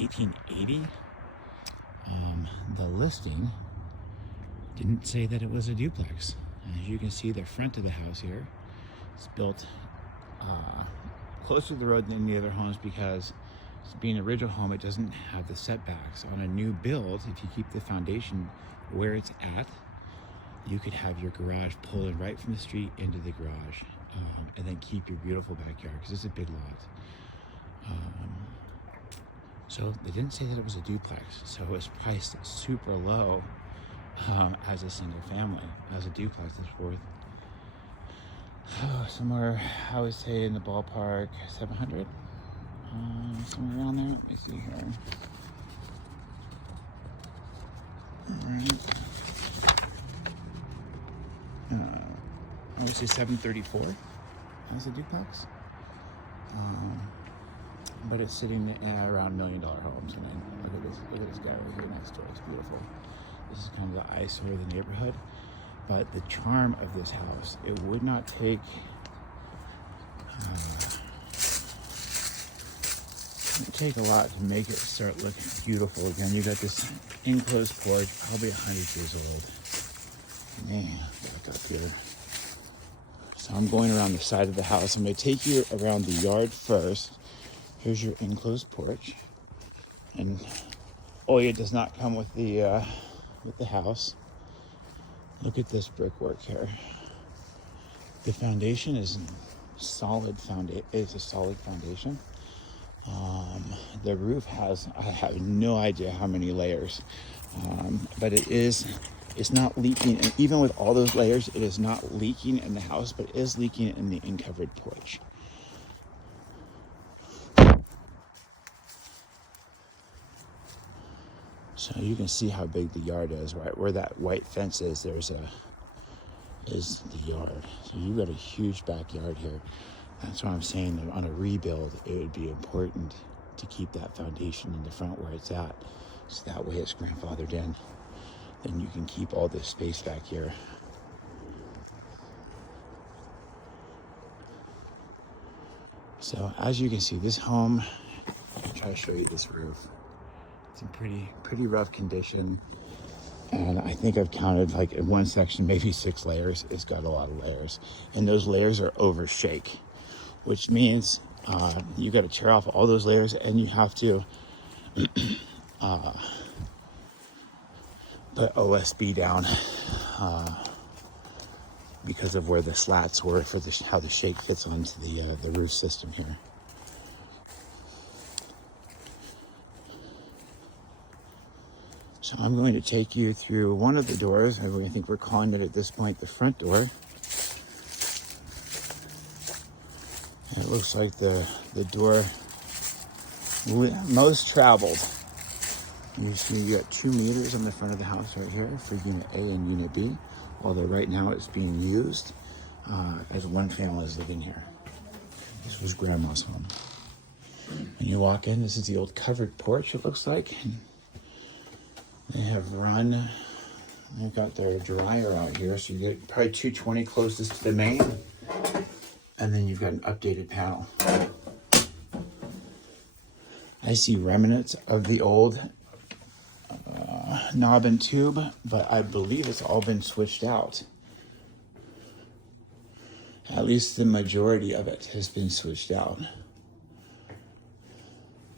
1880. The listing didn't say that it was a duplex. As you can see, the front of the house here is built closer to the road than any other homes because being an original home, it doesn't have the setbacks. On a new build, if you keep the foundation where it's at, you could have your garage pulled in right from the street into the garage, and then keep your beautiful backyard because it's a big lot. So they didn't say that it was a duplex, so it was priced super low as a single family. As a duplex, it's worth somewhere, I would say, in the ballpark 700, somewhere around there. Let me see here. All right. I would say 734 as a duplex. But it's sitting around $1 million homes. And then look at this guy right here next door. It's beautiful. This is kind of the eyesore of the neighborhood. But the charm of this house, it would not take a lot to make it start looking beautiful again. You got this enclosed porch, probably 100 years old. Man, back up here. So I'm going around the side of the house. I'm going to take you around the yard first. Here's your enclosed porch, and it does not come with the house. Look at this brickwork here. The foundation is solid. It's a solid foundation. The roof has, I have no idea how many layers, but it's not leaking. And even with all those layers, it is not leaking in the house, but it is leaking in the uncovered porch. So you can see how big the yard is, right? Where that white fence is, is the yard. So you've got a huge backyard here. That's why I'm saying that on a rebuild, it would be important to keep that foundation in the front where it's at. So that way it's grandfathered in. Then you can keep all this space back here. So as you can see, this home, I'll try to show you this roof. It's in pretty rough condition. And I think I've counted, like, in one section, maybe 6 layers. It's got a lot of layers. And those layers are over shake, which means you got to tear off all those layers, and you have to put OSB down because of where the slats were for how the shake fits onto the roof system here. So I'm going to take you through one of the doors. I think we're calling it at this point the front door. It looks like the door most traveled. You see you got 2 meters on the front of the house right here for Unit A and Unit B, although right now it's being used as one family is living here. This was Grandma's home. When you walk in, this is the old covered porch, it looks like. They have they've got their dryer out here, so you get probably 220 closest to the main. And then you've got an updated panel. I see remnants of the old knob and tube, but I believe it's all been switched out. At least the majority of it has been switched out.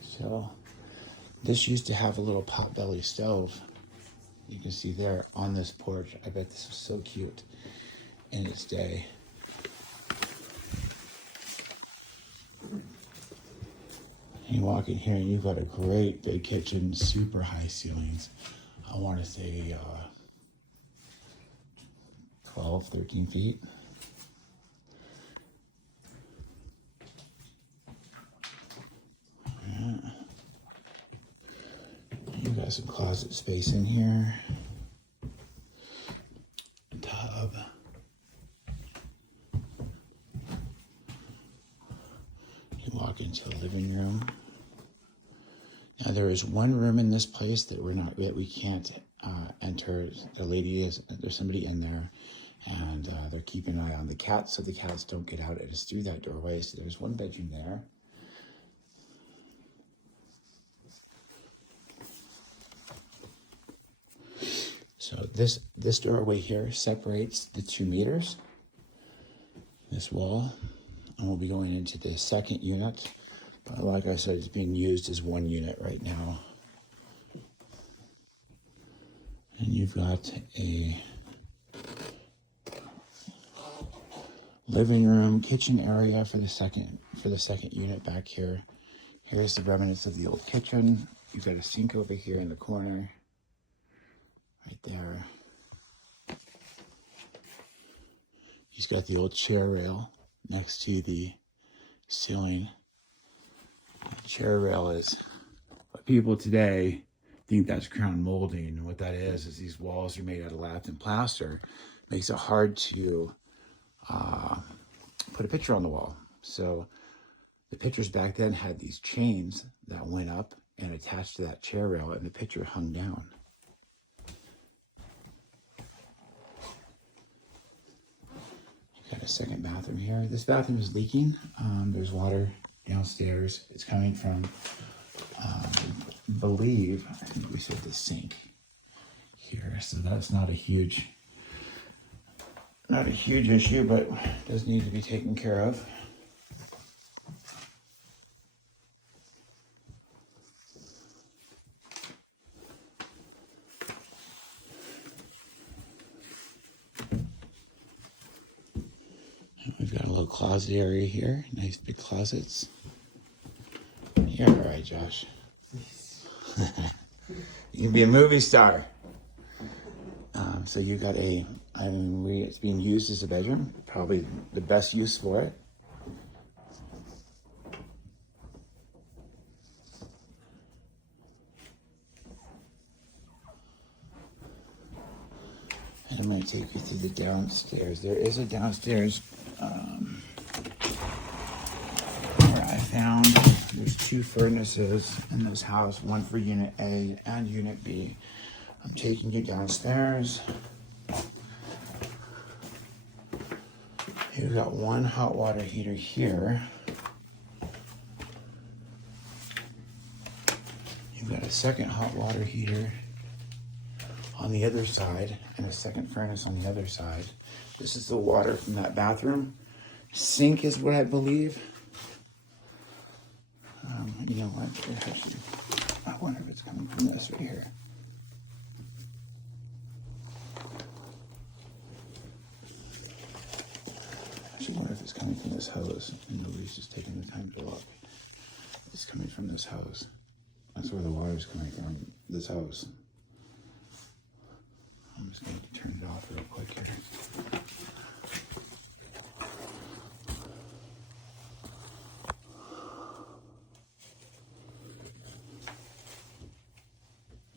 So this used to have a little potbelly stove. You can see there on this porch. I bet this was so cute in its day. You walk in here and you've got a great big kitchen, super high ceilings. I want to say 12, 13 feet. Yeah. You've got some closet space in here. Tub. You walk into the living room. Now there is one room in this place that we can't enter. There's somebody in there, and they're keeping an eye on the cats, so the cats don't get out. It is through that doorway. So there's one bedroom there. So this doorway here separates the 2 meters, this wall, and we'll be going into the second unit. But like I said, it's being used as 1 unit right now. And you've got a living room, kitchen area for the second unit back here. Here's the remnants of the old kitchen. You've got a sink over here in the corner, right there. He's got the old chair rail next to the ceiling. The chair rail is what people today think that's crown molding. And what that is these walls are made out of lath and plaster. Makes it hard to put a picture on the wall. So the pictures back then had these chains that went up and attached to that chair rail, and the picture hung down. Got a second bathroom here. This bathroom is leaking. There's water downstairs. It's coming from, I think we said the sink here. So that's not a huge issue, but does need to be taken care of. We've got a little closet area here. Nice big closets. You're all right, Josh. You can be a movie star. So you got it's being used as a bedroom. Probably the best use for it. And I'm going to take you through the downstairs. There is a downstairs where I found there's 2 furnaces in this house, one for Unit A and Unit B. I'm taking you downstairs. You've got 1 hot water heater here. You've got a second hot water heater on the other side and a second furnace on the other side. This is the water from that bathroom. Sink is what I believe. You know what? Actually, I wonder if it's coming from this right here. I wonder if it's coming from this hose, and nobody's just taking the time to look. It's coming from this hose. That's where the water's coming from, this hose. I'm just going to turn it off real quick here.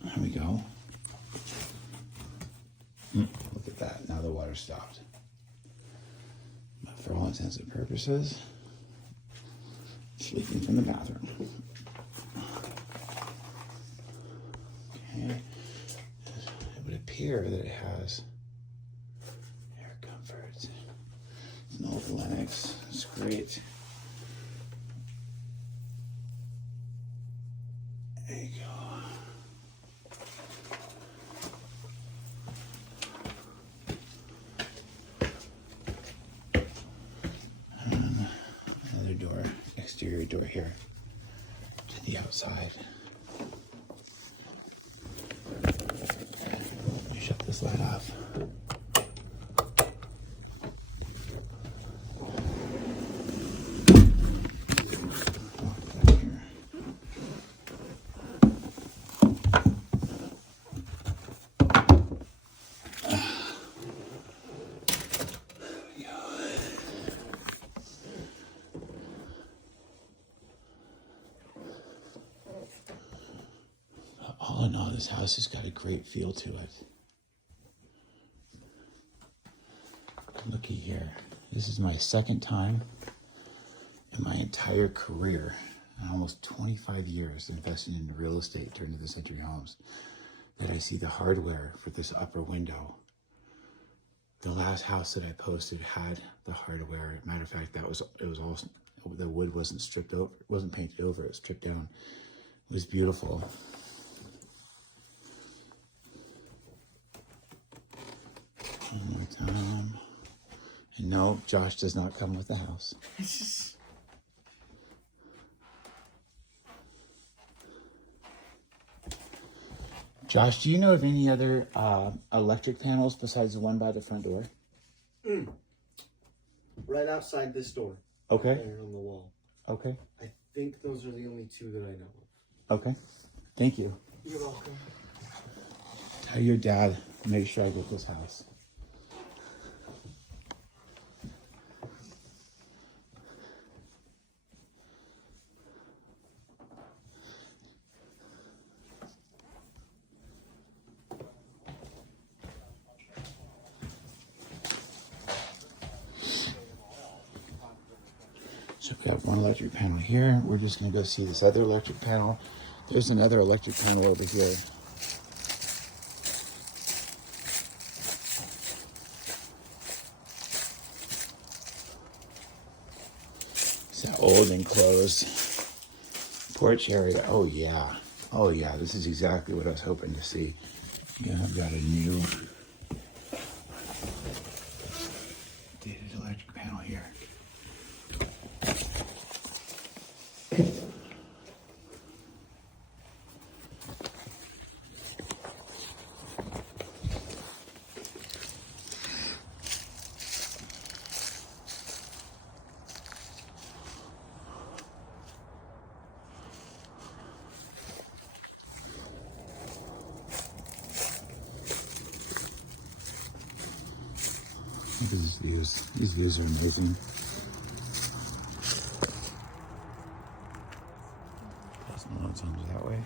There we go. Look at that, now the water stopped. But for all intents and purposes, it's leaking from the bathroom. Okay, it would appear that it has air comfort. It's an old Lennox, it's great. There you go. Another door, exterior door here to the outside. Let me shut this light off. All in all, this house has got a great feel to it. Looky here. This is my second time in my entire career, in almost 25 years investing in real estate turn of the century homes, that I see the hardware for this upper window. The last house that I posted had the hardware. Matter of fact, it was all, the wood wasn't stripped over, it wasn't painted over, it was stripped down. It was beautiful. And no, Josh does not come with the house. Josh, do you know of any other electric panels besides the one by the front door? Right outside this door. Okay. There on the wall. Okay. I think those are the only two that I know of. Okay. Thank you. You're welcome. Tell your dad, make sure I get this house. So we have one electric panel here. We're just gonna go see this other electric panel. There's another electric panel over here. It's that old enclosed porch area. Oh yeah. Oh yeah, this is exactly what I was hoping to see. Yeah, I've got a new dated electric panel here. Look at these views. These views are amazing. Personal loans homes that way.